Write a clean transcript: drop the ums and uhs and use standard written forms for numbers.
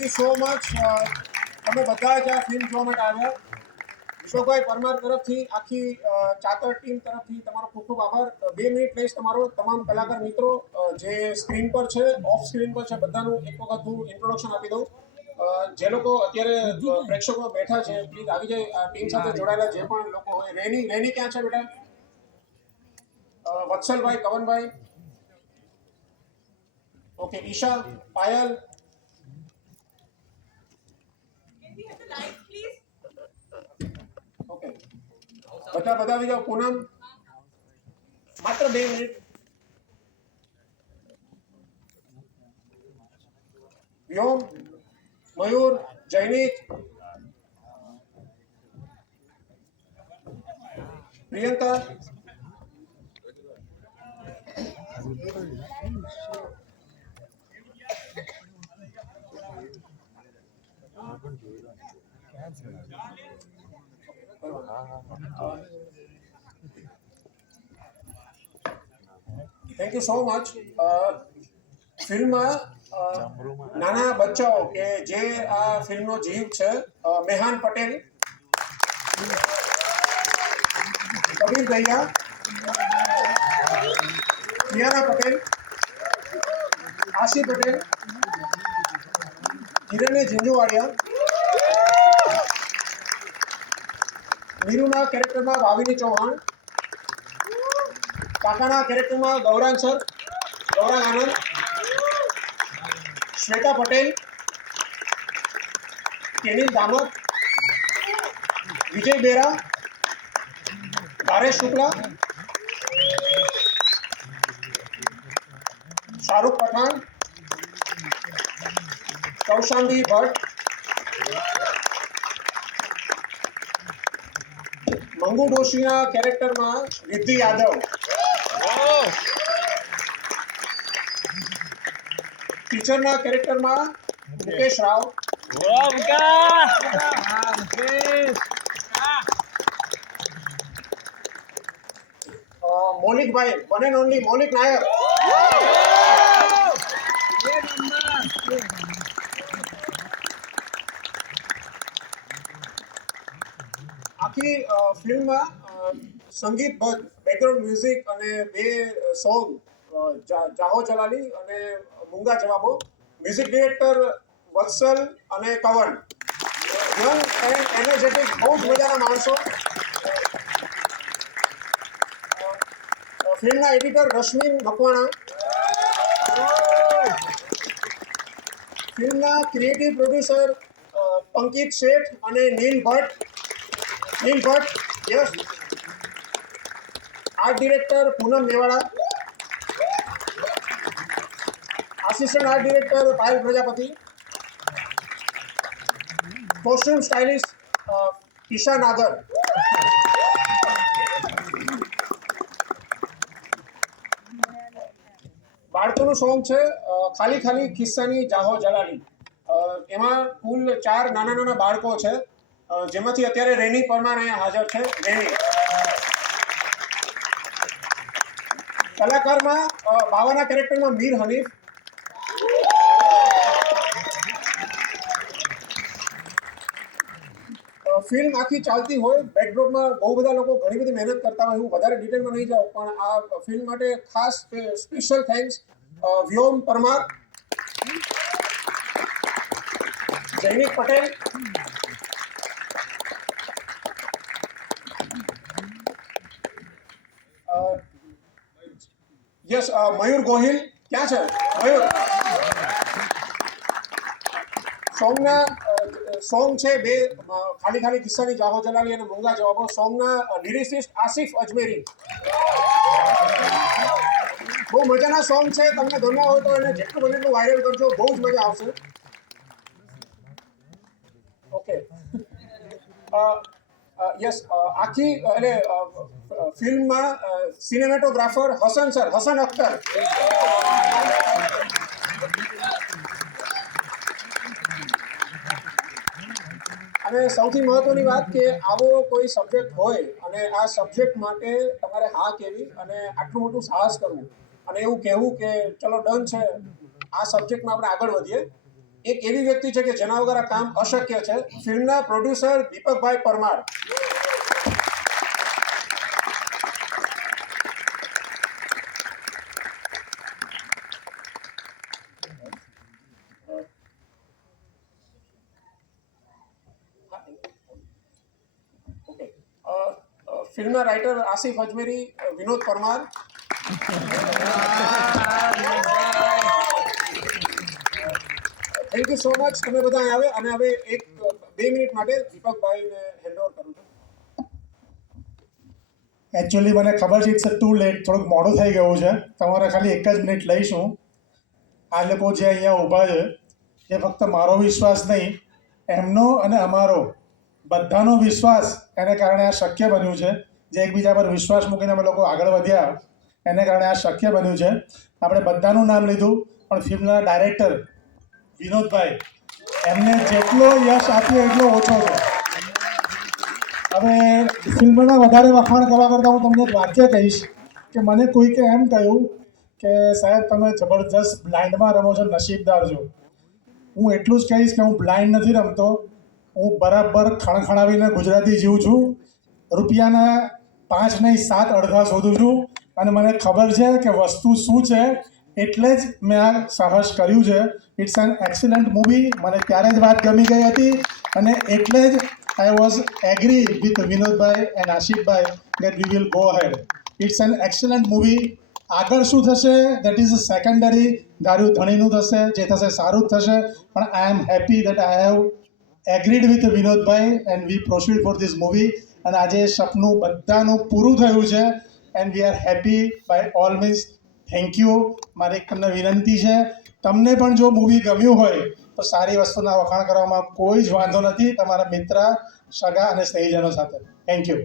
Thank you so much. તમે બધા જ આ ફિલ્મ જોવા માટે આવ્યા. વિશ્વભાઈ પરમાર તરફથી આખી ચાતર ટીમ તરફથી તમારો ખૂબ ખૂબ આભાર. 2 મિનિટ લઈશ તમારો તમામ કલાકાર મિત્રો જે સ્ક્રીન પર છે, ઓફ સ્ક્રીન પર છે, બધાનું એક વખત હું ઇન્ટ્રોડક્શન આપી દઉં. જે લોકો અત્યારે પ્રેક્ષકો બેઠા છે પ્લીઝ આવી જાય. આ ટીમ સાથે જોડાયેલા જે પણ લોકો હોય. રેની ક્યાં છે બેટા? વત્સલભાઈ, કવનભાઈ, ઓકે, ઈશા, પાયલ, ઓકે, બધા આવી જાઓ. પૂનમ, માત્ર 2 minute. Vyom, Mayur, Jainik, Priyanka, thank you so much. ફિલ્મમાં નાના બચ્ચાઓ કે જે આ ફિલ્મનો જીવ છે, મેહાન પટેલ, કબીર ભૈયા, કિયાના પટેલ, આશી પટેલ, હિરण्य ઝिंझुवाड़िया, મીરુના કેરેક્ટરમાં ભાવિની ચૌહાણ, કાકાના કેરેક્ટરમાં ગૌરાંગ સર, ગૌરાંગ આનંદ, શ્વેતા પટેલ, કેનિલ દામત, વિજય બેરા, ભારેશ શુક્લા, શાહरुख पठान, कौशाम्बी भट्ट, मंगू डोशीना कैरेक्टરમાં रिद्धि यादव, टीचरना कैरेक्टરમાં मुकेश राव, मौलिक भाई, वन एंड ओनली मौलिक नायर, આખી ફિલ્મમાં સંગીતબદ્ધ બેકગ્રાઉન્ડ મ્યુઝિક અને 2 સોંગ, જાહો જલાલી અને મૂંગા જવાબો. મ્યુઝિક ડિરેક્ટર વત્સલ અને કવન, યંગ એન્ડ એનર્જેટિક, બહુ જ મજાના માણસો. ફિલ્મના એડિટર રશ્મિન મકવાણા, ફિલ્મના ક્રિએટિવ પ્રોડ્યુસર અંકિત શેઠ અને Neel Bhatt, yes. Art director Poonam Mewada, assistant art director Payal Prajapati, costume stylist Isha Nagar. બાળકોનું સોંગ છે ખાલી ખાલી ખિસ્સાની જાહો જલાલી. એમાં કુલ 4 નાના બાળકો છે, જેમાંથી અત્યારે રેની પરમાર અહીંયા હાજર છે. રેની કલાકારમાં બાવાના કેરેક્ટરમાં મીર હનીફ, ફિલ્મ આખી ચાલતી હોય બેકડ્રોપમાં બહુ બધા લોકો ઘણી બધી મહેનત કરતા હોય. હું વધારે ડિટેલમાં નહીં જાઉં, પણ આ ફિલ્મ માટે ખાસ special thanks Vyom Parmar, Jainik Patel, yes, Mayur Gohil. ક્યાં છે મયુર? સોંગ છે 2, ખાલી ખાલી કિસ્સાની જાહો જલાલી અને મૂંગા જવાબો. સોંગના લિરિસિસ્ટ આસિફ અજમેરી. બહુ મજાના સોંગ છે. તમને ગમ્યા હોય તો એને જેટલું બને એટલું વાયરલ કરજો, બહુ જ મજા આવશે. Okay, yes. આખી એટલે ફિલ્મમાં સિનેમેટોગ્રાફર હસન સર, હસન અખ્તર. અને સૌથી મહત્વની વાત કે આવો કોઈ સબ્જેક્ટ હોય અને આ સબ્જેક્ટ માટે તમારે હા કહેવી અને આટલું મોટું સાહસ કરવું અને એવું કહેવું કે ચલો ડન છે, આ સબ્જેક્ટમાં આપણે આગળ વધીએ. એક એવી વ્યક્તિ છે કે જેના વગર આ કામ અશક્ય છે, ફિલ્મના પ્રોડ્યુસર દીપકભાઈ પરમાર. ફિલ્મના writer Asif Ajmeri, Vinod Parmar. Thank you so much, તમે બધા અહીં આવે. અને હવે 2 મિનિટ માટે દીપકભાઈને હેન્ડઓવર કરું છું. એકચ્યુઅલી મને ખબર છે ઇટ્સ ટુ લેટ, થોડુંક મોડું થઈ ગયું છે. તમારે ખાલી 1 જ મિનિટ લઈશું. આ લોકો જે અહીંયા ઊભા છે એ ફક્ત મારો વિશ્વાસ નહીં, એમનો અને અમારો બધાનો વિશ્વાસ એને કારણે આ શક્ય બન્યું છે. જે એકબીજા પર વિશ્વાસ મૂકીને અમે લોકો આગળ વધ્યા એને કારણે આ શક્ય બન્યું છે. આપણે બધાનું નામ લીધું, પણ ફિલ્મના ડાયરેક્ટર વિનોદભાઈ, એમને જેટલો યશ આપ્યો એટલો ઓછો છે. હવે ફિલ્મના વધારે વખાણ કરવા કરતાં હું તમને એક વાક્ય કહીશ કે મને કોઈકે એમ કહ્યું કે સાહેબ તમે જબરજસ્ત બ્લાઇન્ડમાં રમો છો, નસીબદાર છો. હું એટલું જ કહીશ કે હું બ્લાઇન્ડ નથી રમતો, હું બરાબર ખણખણાવીને ગુજરાતી જીવું છું. રૂપિયાના 5 નહીં 7 અડધા શોધું છું અને મને ખબર છે કે વસ્તુ શું છે, એટલે જ મેં આ સાહસ કર્યું છે. It's an excellent movie. મને ત્યારે જ વાત ગમી ગઈ હતી અને એટલે જ I was agree with Vinodbhai and Ashifbhai that we will go ahead. It's an excellent movie. આગળ શું થશે દેટ ઇઝ સેકન્ડરી. ધાર્યું ધણીનું થશે, જે થશે સારું જ થશે. પણ I am happy that I have agreed with Vinodbhai and we proceed for this movie. અને આજે સપનું બધાનું પૂરું થયું છે and we are happy by all means. Thank you. મારી એક તમને વિનંતી છે, તમને પણ જો મૂવી ગમ્યું હોય તો સારી વસ્તુના વખાણ કરવામાં કોઈ જ વાંધો નથી, તમારા મિત્ર, સગા અને સ્નેહીજનો સાથે. Thank you.